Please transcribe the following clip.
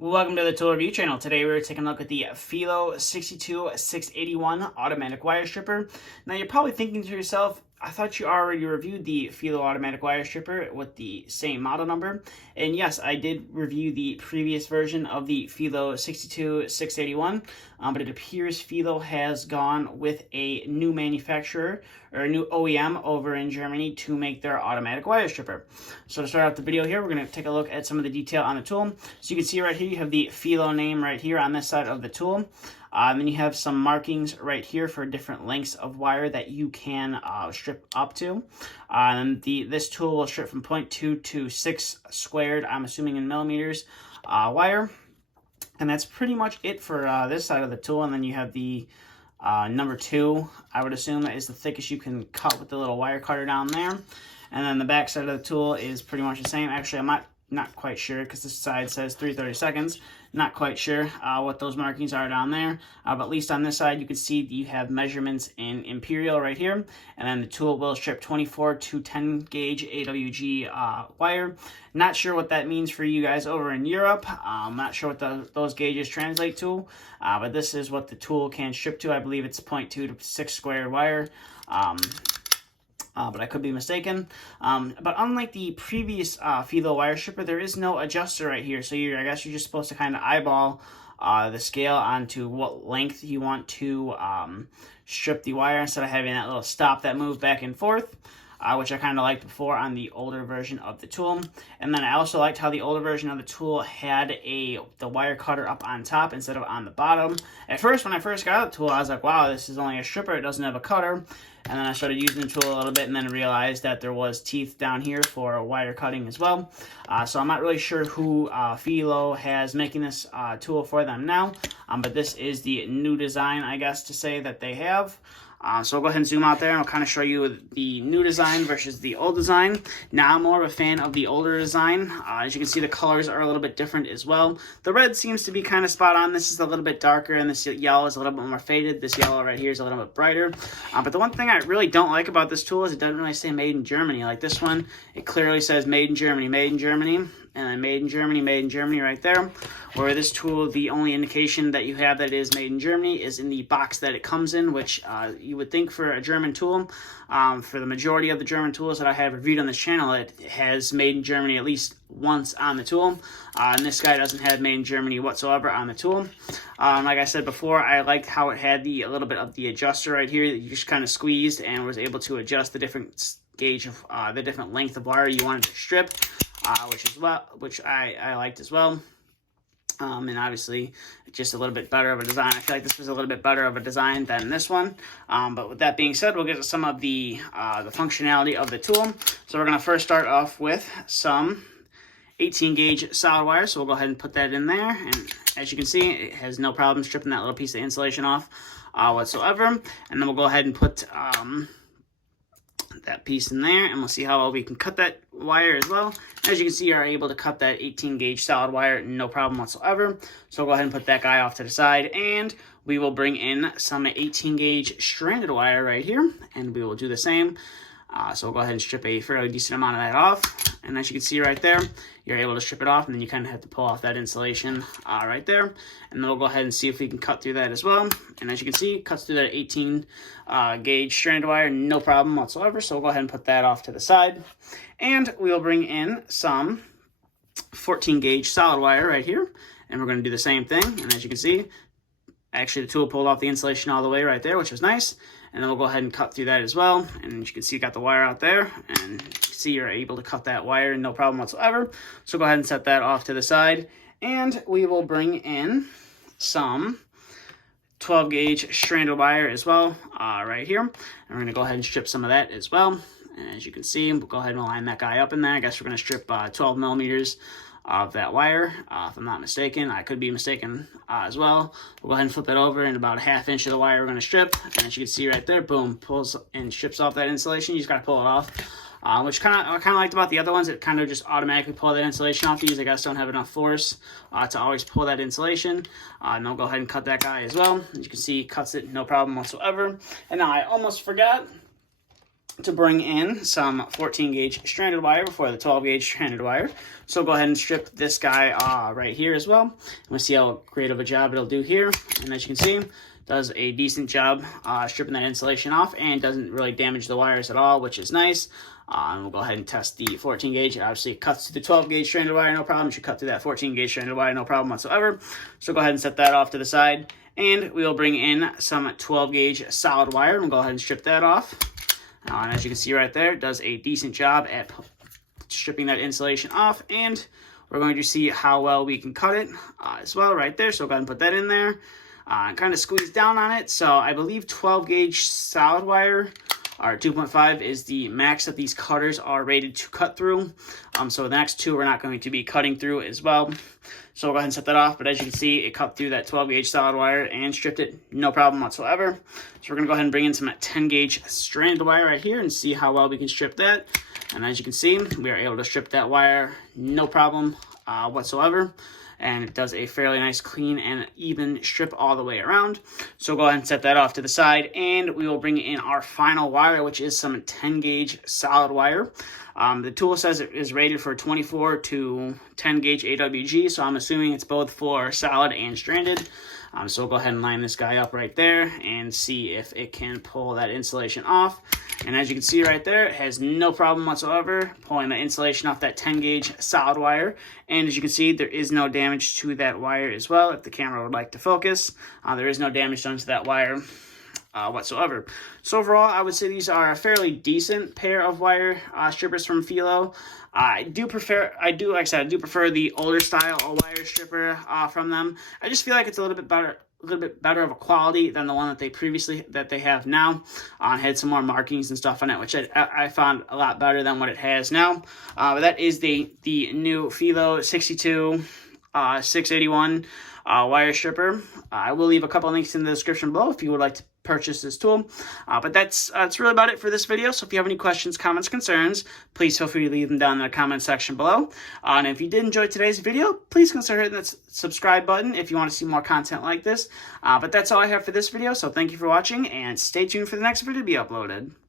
Welcome to the Tool Review channel. Today we're taking a look at the Felo 62681 automatic wire stripper. Now you're probably thinking to yourself, I thought you already reviewed the Felo automatic wire stripper with the same model number. And yes, I did review the previous version of the Felo 62681, but it appears Felo has gone with a new manufacturer or a new OEM over in Germany to make their automatic wire stripper. So to start off the video here, we're going to take a look at some of the detail on the tool. So you can see right here, you have the Felo name right here on this side of the tool. Then you have some markings right here for different lengths of wire that you can strip up to. This tool will strip from 0.2 to 6 squared, I'm assuming in millimeters, wire. And that's pretty much it for this side of the tool. And then you have the number 2, I would assume that is the thickest you can cut with the little wire cutter down there. And then the back side of the tool is pretty much the same. Actually, I'm not quite sure because this side says 3/32. Not quite sure what those markings are down there, but at least on this side you can see that you have measurements in imperial right here, and then the tool will strip 24 to 10 gauge AWG wire. Not sure what that means for you guys over in Europe. I'm not sure what those gauges translate to, but this is what the tool can strip to. I believe it's 0.2 to 6 square wire. But I could be mistaken. But unlike the previous Felo wire stripper, there is no adjuster right here. So I guess you're just supposed to kind of eyeball the scale onto what length you want to strip the wire instead of having that little stop that moves back and forth. Which I kind of liked before on the older version of the tool. And then I also liked how the older version of the tool had the wire cutter up on top instead of on the bottom. At first, when I first got the tool, I was like, wow, this is only a stripper, it doesn't have a cutter. And then I started using the tool a little bit and then realized that there was teeth down here for wire cutting as well. So I'm not really sure who Felo has making this tool for them now, but this is the new design, I guess, to say that they have. So I'll go ahead and zoom out there and I'll kind of show you the new design versus the old design. Now I'm more of a fan of the older design. As you can see, the colors are a little bit different as well. The red seems to be kind of spot on. This is a little bit darker and this yellow is a little bit more faded. This yellow right here is a little bit brighter. But the one thing I really don't like about this tool is it doesn't really say made in Germany. Like this one, it clearly says made in Germany, and then made in Germany right there. Where this tool, the only indication that you have that it is made in Germany is in the box that it comes in, which you would think for a German tool. For the majority of the German tools that I have reviewed on this channel, it has made in Germany at least once on the tool. And this guy doesn't have made in Germany whatsoever on the tool. Like I said before, I liked how it had a little bit of the adjuster right here that you just kind of squeezed and was able to adjust the different gauge of the different length of wire you wanted to strip. Which I liked as well. And obviously, just a little bit better of a design. I feel like this was a little bit better of a design than this one. But with that being said, we'll get to some of the functionality of the tool. So we're going to first start off with some 18 gauge solid wire. So we'll go ahead and put that in there. And as you can see, it has no problem stripping that little piece of insulation off whatsoever. And then we'll go ahead and put that piece in there, and we'll see how well we can cut that wire as well. As you can see, you're able to cut that 18 gauge solid wire, no problem whatsoever. So we'll go ahead and put that guy off to the side, and we will bring in some 18 gauge stranded wire right here, and we will do the same. So we'll go ahead and strip a fairly decent amount of that off. And as you can see right there, you're able to strip it off, and then you kind of have to pull off that insulation right there. And then we'll go ahead and see if we can cut through that as well. And as you can see, it cuts through that 18 gauge strand wire, no problem whatsoever. So we'll go ahead and put that off to the side. And we'll bring in some 14 gauge solid wire right here. And we're going to do the same thing. And as you can see, actually the tool pulled off the insulation all the way right there, which was nice. And then we'll go ahead and cut through that as well. And as you can see, you got the wire out there. And you can see you're able to cut that wire, no problem whatsoever. So go ahead and set that off to the side. And we will bring in some 12 gauge stranded wire as well right here. And we're going to go ahead and strip some of that as well. And as you can see, we'll go ahead and line that guy up in there. I guess we're going to strip 12 millimeters of that wire, if I'm not mistaken. I could be mistaken as well. We'll go ahead and flip it over, and about a ½ inch of the wire we're going to strip. And as you can see right there, boom, pulls and strips off that insulation. You just got to pull it off. Which I kind of liked about the other ones. It kind of just automatically pull that insulation off. These, I guess, don't have enough force to always pull that insulation. And I'll go ahead and cut that guy as well. As you can see, cuts it no problem whatsoever. And now I almost forgot. to bring in some 14 gauge stranded wire before the 12 gauge stranded wire. So go ahead and strip this guy right here as well. And we'll see how great of a job it'll do here. And as you can see, does a decent job stripping that insulation off and doesn't really damage the wires at all, which is nice. And we'll go ahead and test the 14 gauge. Obviously, it cuts through the 12 gauge stranded wire, no problem. It should cut through that 14 gauge stranded wire, no problem whatsoever. So go ahead and set that off to the side. And we will bring in some 12 gauge solid wire, and we'll go ahead and strip that off. And as you can see right there, it does a decent job at stripping that insulation off, and we're going to see how well we can cut it as well right there. So go ahead and put that in there and kind of squeeze down on it. So I believe 12 gauge solid wire or 2.5 is the max that these cutters are rated to cut through. So the next two we're not going to be cutting through as well. So we'll go ahead and set that off. But as you can see, it cut through that 12 gauge solid wire and stripped it, no problem whatsoever. So we're going to go ahead and bring in some 10 gauge stranded wire right here and see how well we can strip that. And as you can see, we are able to strip that wire, no problem whatsoever. And it does a fairly nice, clean, and even strip all the way around. So go ahead and set that off to the side, and we will bring in our final wire, which is some 10 gauge solid wire. The tool says it is rated for 24 to 10 gauge AWG, so I'm assuming it's both for solid and stranded. So we'll go ahead and line this guy up right there and see if it can pull that insulation off. And as you can see right there, it has no problem whatsoever pulling the insulation off that 10 gauge solid wire. And as you can see, there is no damage to that wire as well. If the camera would like to focus, there is no damage done to that wire whatsoever. So overall, I would say these are a fairly decent pair of wire strippers from Felo. I do prefer the older style wire stripper from them. I just feel like it's a little bit better of a quality than the one that they have now. It had some more markings and stuff on it, which I found a lot better than what it has now. But that is the new Felo 62 681 wire stripper. I will leave a couple links in the description below if you would like to purchase this tool. But that's really about it for this video. So if you have any questions, comments, concerns, please feel free to leave them down in the comment section below. And if you did enjoy today's video, please consider hitting that subscribe button if you want to see more content like this. But that's all I have for this video. So thank you for watching, and stay tuned for the next video to be uploaded.